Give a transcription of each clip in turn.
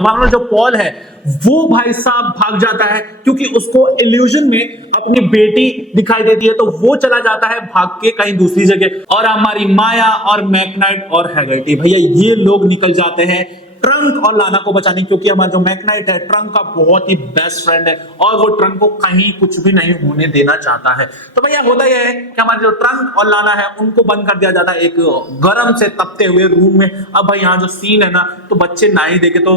हमारा जो पॉल है वो भाई साहब भाग जाता है क्योंकि उसको इल्यूजन में अपनी बेटी दिखाई देती है, तो वो चला जाता है भाग के कहीं दूसरी जगह। और हमारी माया और मैकनाइट और हैगर्टी भैया ये लोग निकल जाते हैं ट्रंक और लाना को बचाने, क्योंकि हमारा जो मैकनाइट है ट्रंक का बहुत ही बेस्ट फ्रेंड है और वो ट्रंक को कहीं कुछ भी नहीं होने देना चाहता है। तो भैया होता यह है कि हमारे जो ट्रंक और लाना है उनको बंद कर दिया जाता है एक गर्म से तपते हुए रूम में। अब भाई यहाँ जो सीन है ना, तो बच्चे ना ही देखे तो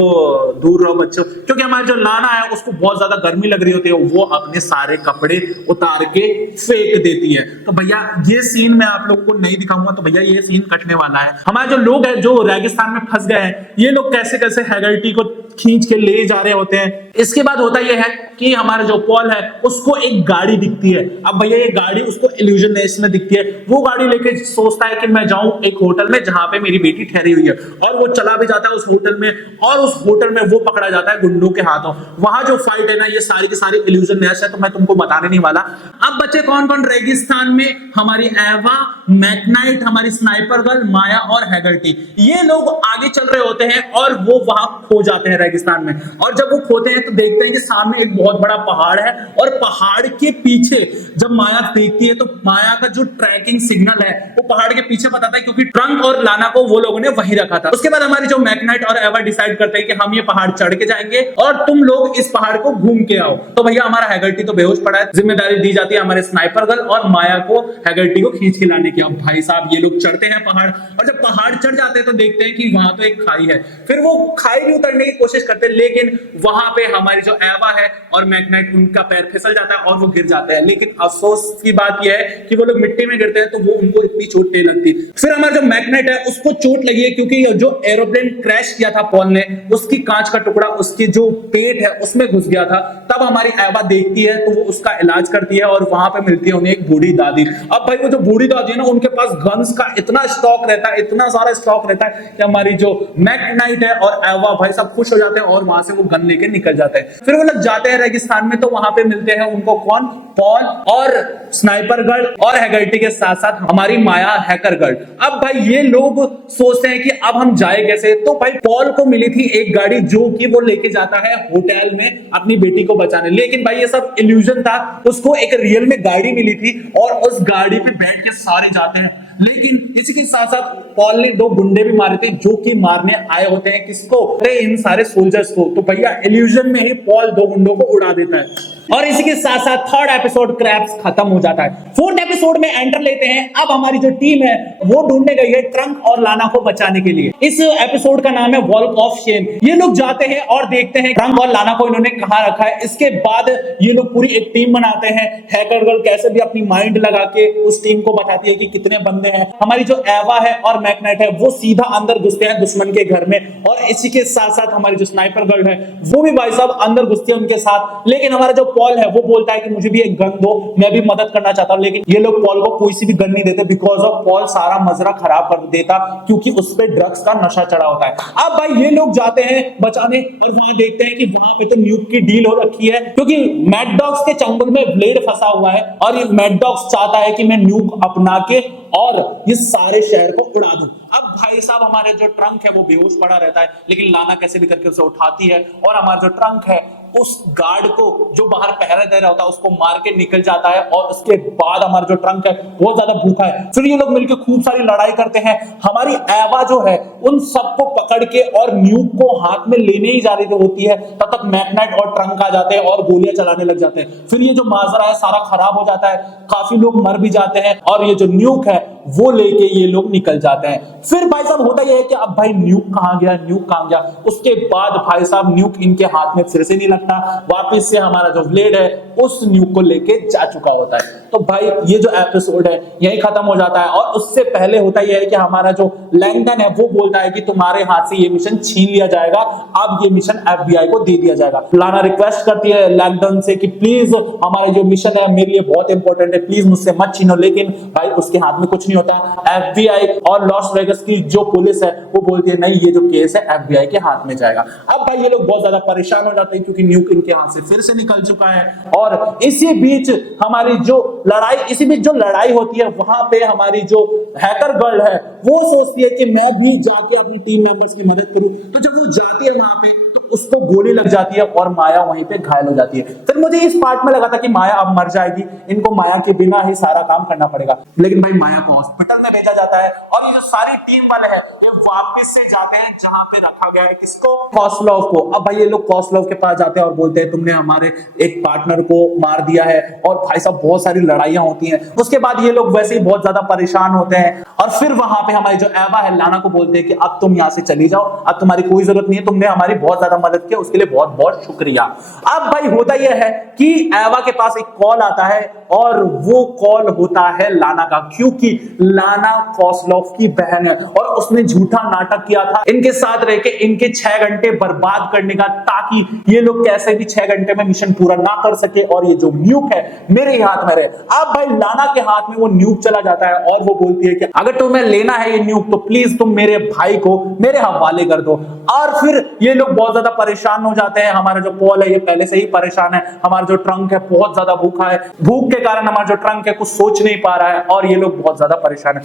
दूर रहो बच्चों, क्योंकि हमारा जो लाना है उसको बहुत ज्यादा गर्मी लग रही होती है, वो अपने सारे कपड़े उतार के फेंक देती है। तो भैया ये सीन मैं आप लोगों को नहीं दिखाऊंगा, तो भैया ये सीन कटने वाला है। हमारे जो लोग हैं जो रेगिस्तान में फंस गए हैं, ये लोग कैसे कैसे हैगर्टी को खींच के ले जा रहे होते हैं। इसके बाद होता यह है कि हमारा जो पॉल है उसको एक गाड़ी दिखती है। अब भैया ये गाड़ी उसको इल्यूजन में दिखती है, वो गाड़ी लेके सोचता है कि मैं जाऊं एक होटल में जहां पे मेरी बेटी ठहरी हुई है, और वो चला भी जाता है उस होटल में, और उस होटल में वो पकड़ा जाता है गुंडों के हाथों। वहां जो फाइट है ना, ये सारी की सारी इल्यूजन है, तो मैं तुमको बताने नहीं वाला। अब बच्चे कौन कौन रेगिस्तान में, हमारी एवा, मैकनाइट, हमारी स्नाइपर गर्ल, माया और हैगर्टी, ये लोग आगे चल रहे होते हैं और वो वहां खो जाते हैं रेगिस्तान में। और जब वो खोते हैं तो देखते हैं कि सामने एक बहुत बड़ा पहाड़ है, और पहाड़ के पीछे जब माया देखती है तो माया का जो ट्रैकिंग सिग्नल है वो पहाड़ के पीछे बताता है, क्योंकि ट्रंक और लाना को वो लोगों ने वहीं रखा था। उसके बाद हमारी जो मैकनाइट और एवा डिसाइड करते हैं कि हम ये पहाड़ चढ़ के जाएंगे और तुम लोग इस पहाड़ को घूम के आओ। तो भैया हमारा हैगर्टी तो बेहोश पड़ा है, जिम्मेदारी दी जाती है हमारे स्नाइपर गर्ल और माया को हैगर्टी को खींच के लाने की। अब भाई साहब ये लोग चढ़ते हैं पहाड़, और जब पहाड़ चढ़ जाते हैं तो देखते हैं कि वहां तो एक खाई है। फिर वो खाई भी उतरने की कोशिश करते हैं, लेकिन वहां पे हमारी जो एवा है और मैकनाइट, उनका पैर फिसल जाता है और वो गिर जाते हैं। लेकिन अफसोस की बात यह है कि वो लोग मिट्टी में गिरते हैं तो वो उनको इतनी चोट नहीं लगती। फिर हमारा जो मैकनाइट है उसको चोट लगी है, क्योंकि जो एरोप्लेन क्रैश किया था पॉल ने, उसकी कांच का टुकड़ा उसकी जो पेट है उसमें घुस गया था। तब हमारी एवा देखती है तो वो उसका इलाज करती है, और वहां पे मिलती है उन्हें एक बूढ़ी दादी। अब भाई वो जो बूढ़ी दादी है ना, उनके पास गन्स का इतना स्टॉक रहता है, इतना सारा स्टॉक रहता है कि हमारी जो मैकनाइट है और एवा भाई सब खुश हो जाते हैं और वहां से वो गन लेके निकल जाते हैं। फिर वो लोग जाते हैं रेगिस्तान में, तो वहां पे मिलते हैं उनको कौन, पॉल और स्नाइपर गर्ल और हैगर्टी के साथ साथ हमारी माया हैकर गर्ल। अब भाई ये लोग सोचते हैं कि अब हम जाए कैसे। तो भाई पॉल को मिली थी एक गाड़ी जो कि वो लेके जाता है होटल में अपनी बेटी को बचाने, लेकिन भाई ये सब इल्यूजन था, उसको एक रियल में गाड़ी मिली थी और उस गाड़ी पे बैठ के सारे जाते हैं। लेकिन इसी के साथ साथ पॉल ने 2 गुंडे भी मारे थे जो कि मारने आए होते हैं किसको, इन सारे सोल्जर्स को। तो भैया इल्यूजन में ही पॉल 2 गुंडों को उड़ा देता है, और इसी के साथ साथ 3rd एपिसोड क्रैप्स खत्म हो जाता है। 4th एपिसोड में एंटर लेते हैं। अब हमारी जो टीम है वो ढूंढने गई है ट्रंक और लाना को बचाने के लिए। इस एपिसोड का नाम है वॉक ऑफ शेम। ये लोग जाते हैं और देखते हैं ट्रंक और लाना को इन्होंने कहां रखा है। इसके बाद ये लोग पूरी एक टीम बनाते हैं। हैकर गर्ल कैसे भी अपनी माइंड लगा के उस टीम को बताती है कि कितने बंदे हैं। हमारी जो एवा है और मैकनाइट है वो सीधा अंदर घुसते हैं दुश्मन के घर में, और इसी के साथ साथ हमारी जो स्नाइपर गर्ल है वो भी भाई साहब अंदर घुसती है उनके साथ। लेकिन हमारा जो पॉल है वो बोलता है कि मुझे भी एक गन दो, मैं भी मदद करना चाहता हूं। लेकिन ये लोग पॉल को कोई सी भी गन नहीं देते, बिकॉज ऑफ पॉल सारा मजरा खराब कर देता, क्योंकि उस पे ड्रग्स का नशा चढ़ा होता है। अब भाई ये लोग जाते हैं बचाने, और वहां देखते हैं कि वहां पे तो न्यूक की डील हो रखी है, क्योंकि मैड डॉग्स के चंगुल में ब्लेड फंसा हुआ है, और ये मैड डॉग्स चाहता है कि मैं न्यूक अपना के और ये सारे शहर को उड़ा दूं। अब भाई साहब हमारे जो ट्रंक है वो बेहोश पड़ा रहता है, लेकिन लाना कैसे भी करके उसे उठाती है, और हमारा जो ट्रंक है उस गार्ड को जो बाहर पहरा दे रहा होता है उसको मार के निकल जाता है। और उसके बाद हमारा जो ट्रंक है बहुत ज्यादा भूखा है। फिर ये लोग मिलकर खूब सारी लड़ाई करते हैं। हमारी एवा जो है उन सबको पकड़ के और न्यूक को हाथ में लेने ही जा रही होती है, तब तक मैकनाइट और ट्रंक आ जाते हैं और गोलियां चलाने लग जाते हैं। फिर ये जो माजरा है सारा खराब हो जाता है, काफी लोग मर भी जाते हैं, और ये जो न्यूक है वो लेके ये लोग निकल जाते हैं। फिर भाई साहब होता यह है कि अब भाई न्यूक कहां गया, न्यूक कहां गया। उसके बाद भाई साहब न्यूक इनके हाथ में फिर से नहीं लगता, वापस से हमारा जो ब्लेड है उस न्यूक को लेके जा चुका होता है। तो भाई ये जो एपिसोड है यही खत्म हो जाता है। और उससे पहले होता यह है कि हमारा जो लैंगडन है वो बोलता है कि तुम्हारे हाथ से ये मिशन छीन लिया जाएगा, अब ये मिशन FBI को दे दिया जाएगा। लाना रिक्वेस्ट करती है लैंगडन से कि प्लीज हमारा जो मिशन है मेरे लिए बहुत इंपॉर्टेंट है, प्लीज मुझसे मत छीनो। लेकिन भाई उसके हाथ में कुछ नहीं होता। FBI और लॉस वेगस की जो पुलिस है वो बोलती है नहीं, ये जो केस है FBI के हाथ में जाएगा। अब भाई ये लोग बहुत ज्यादा परेशान हो जाते हैं, क्योंकि न्यूक इनके हाथ से फिर से निकल चुका है। और इसी बीच हमारी जो लड़ाई होती है वहां पे हमारी जो हैकर गर्ल है वो सोचती है कि मैं भी जाके अपनी टीम मेंबर्स की मदद करूं। तो जब वो जाती है वहां पे तो उसको गोली लग जाती है और माया वहीं पे घायल हो जाती है। फिर मुझे इस पार्ट में लगा था कि माया अब मर जाएगी, इनको माया के बिना ही सारा काम करना पड़ेगा, लेकिन भाई माया को हॉस्पिटल में भेजा जाता है और ये जो सारी टीम वाले हैं ये वापस से जाते हैं जहां पे रखा गया है किसको, कोस्लोव को। अब भाई ये लोग कोस्लोव के पास जाते हैं और बोलते हैं तुमने हमारे एक पार्टनर को मार दिया है, और भाई साहब बहुत सारी लड़ाइयां होती हैं। उसके बाद ये लोग वैसे ही बहुत ज्यादा परेशान होते हैं और फिर वहां पे हमारी जो एवा है लाना को बोलते हैं कि अब तुम यहां से चली जाओ, अब तुम्हारी कोई जरूरत नहीं है, तुमने हमारी बहुत ज्यादा मदद की, उसके लिए बहुत बहुत शुक्रिया। अब भाई होता यह है कि एवा के पास एक कॉल आता है और वो कॉल होता है लाना का, क्योंकि लाना कोस्लोव की बहन है और उसने झूठा नाटक किया था इनके साथ रह के इनके 6 घंटे बर्बाद करने का, ताकि ये लोग कैसे भी 6 घंटे में मिशन पूरा ना कर सके और ये जो न्यूक है मेरे हाथ में रहे। अब भाई लाना के हाथ में वो न्यूक चला जाता है और वो बोलती है कि अगर तुम्हें लेना है ये न्यूक तो प्लीज तुम मेरे भाई को मेरे हवाले कर दो। और फिर ये लोग बहुत ज्यादा परेशान हो जाते हैं। हमारा जो पॉल है ये पहले से ही परेशान है, हमारा जो ट्रंक है बहुत ज्यादा भूखा है, भूख के कारण हमारा जो ट्रंक है कुछ सोच नहीं पा रहा है और ये लोग बहुत ज्यादा परेशान है।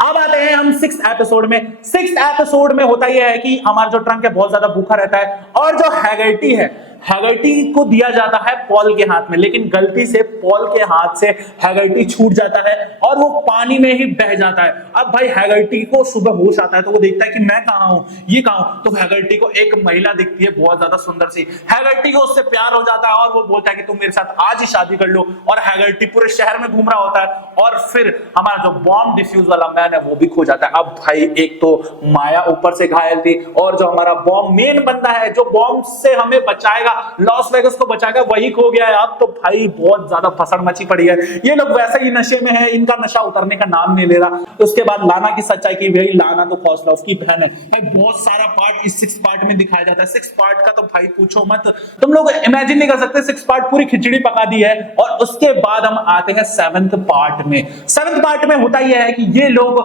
अब आते हैं हम 6th एपिसोड में। 6th एपिसोड में होता यह है कि हमारा जो ट्रंक है बहुत ज्यादा भूखा रहता है और जो हैगर्टी है, हैगर्टी को दिया जाता है पॉल के हाथ में, लेकिन गलती से पॉल के हाथ से हैगर्टी छूट जाता है और वो पानी में ही बह जाता है। अब भाई हैगर्टी को सुबह होश आता है तो वो देखता है कि मैं कहां हूं, ये कहां हूं, तो हैगर्टी को एक महिला दिखती है बहुत ज्यादा सुंदर सी। हैगर्टी को उससे प्यार हो जाता है और वो बोलता है कि तुम मेरे साथ आज ही शादी कर लो, और हैगर्टी पूरे शहर में घूम रहा होता है और फिर हमारा जो बॉम्ब डिफ्यूज वाला मैन है वो भी खो जाता है। अब भाई एक तो माया ऊपर से घायल थी और जो हमारा बॉम्ब मेन बंदा है जो बॉम्ब से हमें बचाएगा, लॉस वेगस को बचाएगा, वही खो गया है। अब तो भाई बहुत ज्यादा फसड़ मची पड़ी है, ये लोग वैसे ही नशे में है, इनका नशा उतरने का नाम नहीं ले रहा। उसके बाद लाना की सच्चाई की, भाई लाना तो कोस्लोव की बहन है। बहुत सारा पार्ट इस 6 पार्ट में दिखाया जाता है। 6 पार्ट का तो भाई पूछो मत, तुम लोग इमेजिन नहीं कर सकते। 6 पार्ट पूरी खिचड़ी पका दी है। और उसके बाद हम आते हैं 7th पार्ट में। 7th पार्ट में होता यह है कि ये लोग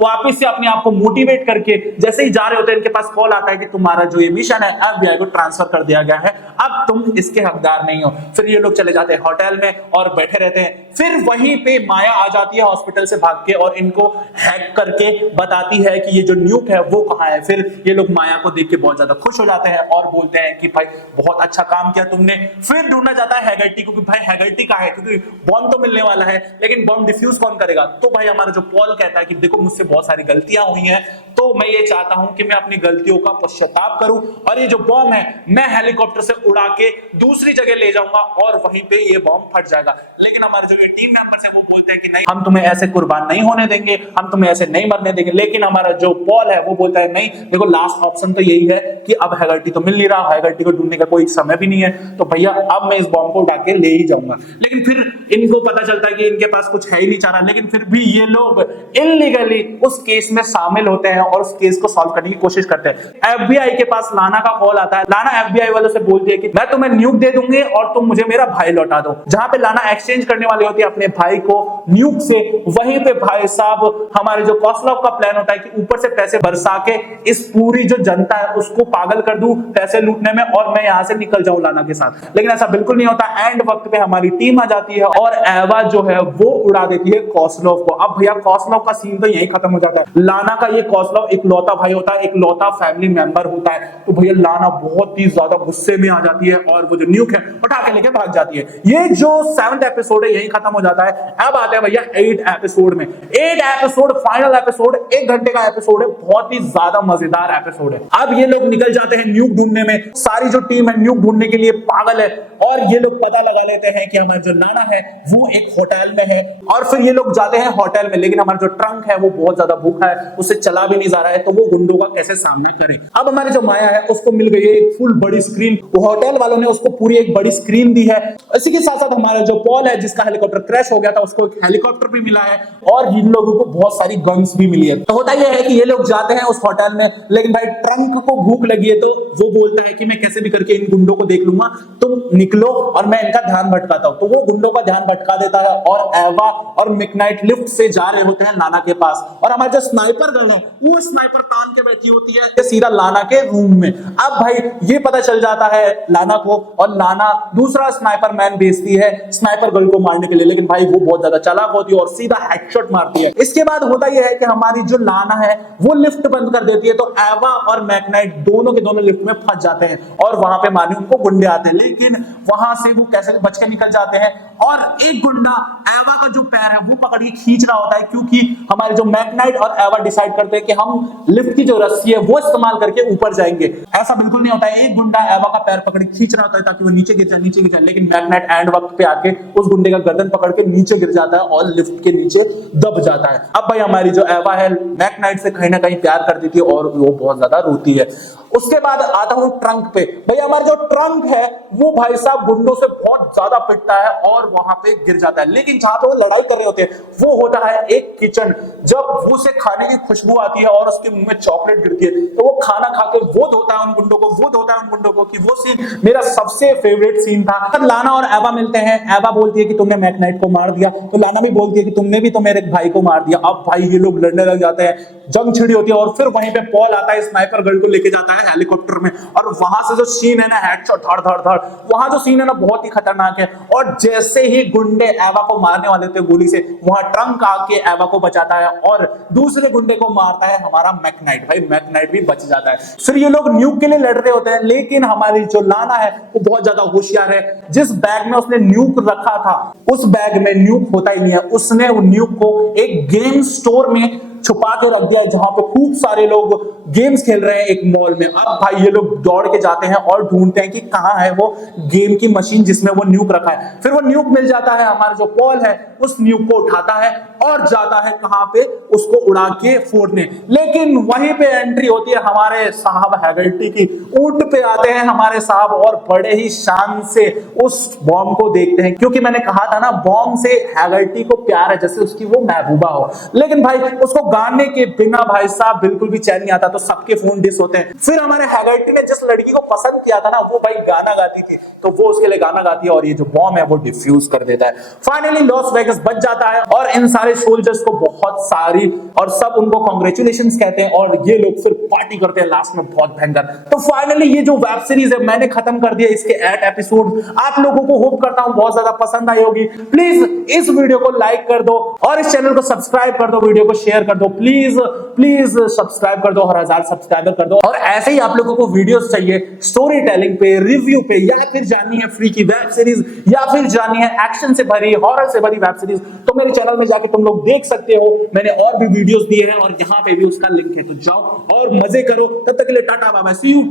वापस से अपने आप को मोटिवेट करके जैसे ही जा रहे होते हैं इनके पास कॉल आता है कि तुम्हारा जो ये मिशन है एफबीआई को ट्रांसफर कर दिया गया है, अब तुम इसके हकदार नहीं हो। फिर ये लोग चले जाते हैं होटल में और बैठे रहते हैं। फिर वहीं पे माया आ जाती है हॉस्पिटल से भाग के और इनको हैक करके बताती है कि ये जो न्यूक है वो कहां है। फिर ये लोग माया को देख के बहुत ज्यादा खुश हो जाते हैं और बोलते हैं कि भाई बहुत अच्छा काम किया तुमने। फिर ढूंढना जाता है हैगर्टी को कि भाई हैगर्टी कहां है, क्योंकि बॉम्ब तो मिलने वाला है लेकिन बॉम्ब डिफ्यूज कौन करेगा। तो भाई हमारा जो पॉल कहता है कि देखो मुझसे बहुत सारी गलतियां हुई हैं, तो मैं ये चाहता हूं कि मैं अपनी गलतियों का पश्चाताप करूं और ये जो बॉम्ब है मैं हेलीकॉप्टर से उड़ा के दूसरी जगह ले जाऊंगा और वहीं पे ये बॉम्ब फट जाएगा। लेकिन हमारे जो ये टीम मेंबर्स हैं वो बोलते हैं कि नहीं, हम तुम्हें ऐसे कुर्बान नहीं होने देंगे, हम तुम्हें ऐसे नहीं मरने देंगे। लेकिन हमारा जो पॉल है वो बोलता है नहीं, देखो लास्ट ऑप्शन तो यही है कि अब हैगर्टी तो मिल नहीं रहा, हैगर्टी को ढूंढने का कोई समय भी नहीं है, तो भैया अब मैं इस बॉम्ब को उठा के ले ही जाऊंगा। लेकिन फिर इनको पता चलता है कि इनके पास कुछ है ही नहीं चारा, लेकिन फिर भी ये लोग इलीगली उस केस में शामिल होते हैं और उस केस को सॉल्व करने की कोशिश करते हैं। एफबीआई के पास लाना का कॉल आता है। लाना एफबीआई वालों से बोलती है कि मैं तुम्हें न्यूक दे दूंगी और तुम मुझे मेरा भाई लौटा दो। जहां पे लाना एक्सचेंज करने वाली होती है अपने भाई को न्यूक से, वहीं पे भाई साहब हमारे जो कोस्लोव का प्लान होता है कि ऊपर से पैसे बरसा के इस पूरी जो जनता है उसको पागल कर दूं पैसे लूटने में और मैं यहां से निकल जाऊं लाना के साथ। लेकिन ऐसा बिल्कुल नहीं होता। एंड वक्त पे हमारी टीम आ जाती है और एवा जो है वो उड़ा देती है कोस्लोव को। अब भैया कोस्लोव का सीन तो यही खत्म हो जाता है। लाना का ये कोस्लोव इकलौता भाई होता है, इकलौता फैमिली मेंबर होता है, तो भैया लाना बहुत ही ज्यादा गुस्से में आ जाती है और वो जो न्यूक है उठा के लेके भाग जाती है। ये जो 7th एपिसोड है यही खत्म हो जाता है। अब आते हैं भैया 8th एपिसोड में। 8th एपिसोड फाइनल एपिसोड, 1 घंटे का एपिसोड है, बहुत ही ज्यादा मजेदार एपिसोड है। अब ये लोग निकल जाते हैं न्यूक ढूंढने में, सारी जो टीम है न्यूक ढूंढने के लिए पागल है और ये लोग पता लगा लेते हैं कि हमारा जो लाना है वो एक होटल में है और फिर ये लोग जाते हैं होटल में। लेकिन हमारा जो ट्रंक है वो बहुत ज्यादा भूखा है, उससे चला भी नहीं जा रहा है, तो वो गुंडों का कैसे सामना करें। अब हमारे जो माया है उसको मिल गई है एक फुल बड़ी स्क्रीन, होटल वालों ने उसको पूरी एक बड़ी स्क्रीन दी है। इसी के साथ साथ हमारा जो पॉल है जिसका हेलीकॉप्टर क्रैश हो गया था उसको एक हेलीकॉप्टर भी मिला है और इन लोगों को बहुत सारी गन्स भी मिली है। तो होता यह है कि ये लोग जाते हैं उस होटल में, लेकिन भाई ट्रंक को भूख लगी है तो वो बोलता है कि मैं कैसे भी करके इन गुंडों को देख लूंगा, तुम निकलो और मैं इनका ध्यान भटकाता हूं। तो वो गुंडों का ध्यान भटका देता है और एवा और मिडनाइट लिफ्ट से जा रहे होते हैं लाना के पास और हमारा जो स्नाइपर गर्ल है वो स्नाइपर तान के बैठी होती है सीधा लाना के रूम में। अब भाई ये पता चल जाता है लाना को, और लाना दूसरा स्नाइपर मैन भेजती है स्नाइपर गर्ल को मारने के लिए, लेकिन भाई वो बहुत ज्यादा चालाक होती है और सीधा हेडशॉट मारती है। इसके बाद होता यह है कि हमारी जो लाना है वो लिफ्ट बंद कर देती है, तो एवा और मैकनाइट दोनों के दोनों लिफ्ट में फंस जाते हैं और वहां पे माने उनको गुंडे आते हैं, लेकिन वहां से वो कैसे बच के निकल जाते हैं और एक गुंडा एवा का जो पैर है वो पकड़ के खींच रहा होता है, क्योंकि हमारे जो मैकनाइट और एवा डिसाइड करते हैं कि हम लिफ्ट की जो रस्सी है वो इस्तेमाल करके ऊपर जाएंगे। ऐसा बिल्कुल नहीं होता है, एक गुंडा एवा का पैर पकड़ के खींच रहा होता है ताकि वो नीचे गिर जाए, लेकिन मैकनाइट एंड वक्त पे आके उस गुंडे का गर्दन पकड़ के नीचे गिर जाता है और लिफ्ट के नीचे दब जाता है। अब भाई हमारी जो एवा है मैकनाइट से कहीं ना कहीं प्यार कर देती है और वो बहुत ज्यादा रोती है। उसके बाद आता हूं ट्रंक पे। भाई हमारा जो ट्रंक है वो भाई साहब गुंडों से बहुत ज्यादा पिटता है और वहां पे गिर जाता है, लेकिन जहां पे वो लड़ाई कर रहे होते हैं वो होता है एक किचन। जब वो से खाने की खुशबू आती है और उसके मुंह में चॉकलेट गिरती है तो वो खाना खाकर वो धोता है उन गुंडों को, कि वो सीन मेरा सबसे फेवरेट सीन था। तब लाना और एवा मिलते हैं, एवा बोलती है कि तुमने मैकनाइट को मार दिया, तो लाना भी बोलती है कि तुमने भी तो मेरे भाई को मार दिया। अब भाई ये लोग लड़ने लग जाते हैं, जंग छिड़ी होती है और फिर वहीं पे पॉल आता है स्नाइपर गर्ल को लेके जाता है हेलीकॉप्टर में, और वहां से जो सीन है ना हेडशॉट धड़ धड़ धड़, वहां जो सीन है ना बहुत ही खतरनाक है। और जैसे ही गुंडे एवा को मारने वाले थे गोली से, वहां ट्रंक आके एवा को बचाता है और दूसरे गुंडे को मारता है हमारा मैकनाइट। भाई मैकनाइट भी बच जाता है। फिर ये लोग न्यूक के लिए लड़ रहे होते हैं, लेकिन हमारी जो लाना है वो बहुत ज्यादा होशियार है। जिस बैग में उसने न्यूक रखा था उस बैग में न्यूक होता ही नहीं है, उसने वो न्यूक को एक गेम स्टोर में छुपा के रख दिया है जहां पे खूब सारे लोग गेम्स खेल रहे हैं एक मॉल में। अब भाई ये लोग दौड़ के जाते हैं और ढूंढते हैं कि कहां है वो गेम की मशीन जिसमें वो न्यूक रखा है। फिर वो न्यूक मिल जाता है, हमारा जो पॉल है उस न्यूक को उठाता है और जाता है कहां पे उसको उड़ा के फोड़ने, लेकिन वहीं पे एंट्री होती है हमारे साहब हैगर्टी की। ऊंट पे आते हैं हमारे साहब और बड़े ही शान से उस बॉम्ब को देखते हैं, क्योंकि मैंने कहा था ना बॉम्ब से हैगर्टी को प्यार है जैसे उसकी वो महबूबा हो। लेकिन भाई उसको गाने के बिना भाई साहब बिल्कुल भी चैन नहीं आता, तो सबके फोन डिस होते हैं। फिर हमारे हैगर्टी ने जिस लड़की को पसंद किया था ना वो भाई गाना गाती थी, तो वो उसके लिए गाना गाती है और ये जो बॉम्ब है वो डिफ्यूज कर देता है। फाइनली लॉस वेगस बच जाता है और इन सारे सोल्जर्स को बहुत सारी और सब उनको कांग्रेचुलेशंस कहते हैं और ये लोग फिर पार्टी करते हैं लास्ट में बहुत भयंकर। तो फाइनली ये जो वेब सीरीज है मैंने खत्म कर दिया, इसके 8 एपिसोड। आप लोगों को होप करता हूं बहुत ज्यादा पसंद आई होगी। प्लीज इस वीडियो को लाइक कर दो और इस चैनल को सब्सक्राइब कर दो, वीडियो को शेयर कर दो, प्लीज प्लीज सब्सक्राइब कर दो और 1000 सब्सक्राइबर कर दो। और ऐसे ही आप लोगों को वीडियोस चाहिए स्टोरी टेलिंग पे, रिव्यू पे, या फिर जाननी है फ्री की वेब सीरीज, या फिर जाननी है एक्शन से भरी हॉरर से भरी वेब सीरीज, तो मेरे चैनल में जाके तुम लोग देख सकते हो। मैंने और भी वीडियोस दिए हैं और यहाँ पे भी उसका लिंक है, तो जाओ और मजे करो। तब तक के लिए tata bye bye, see you.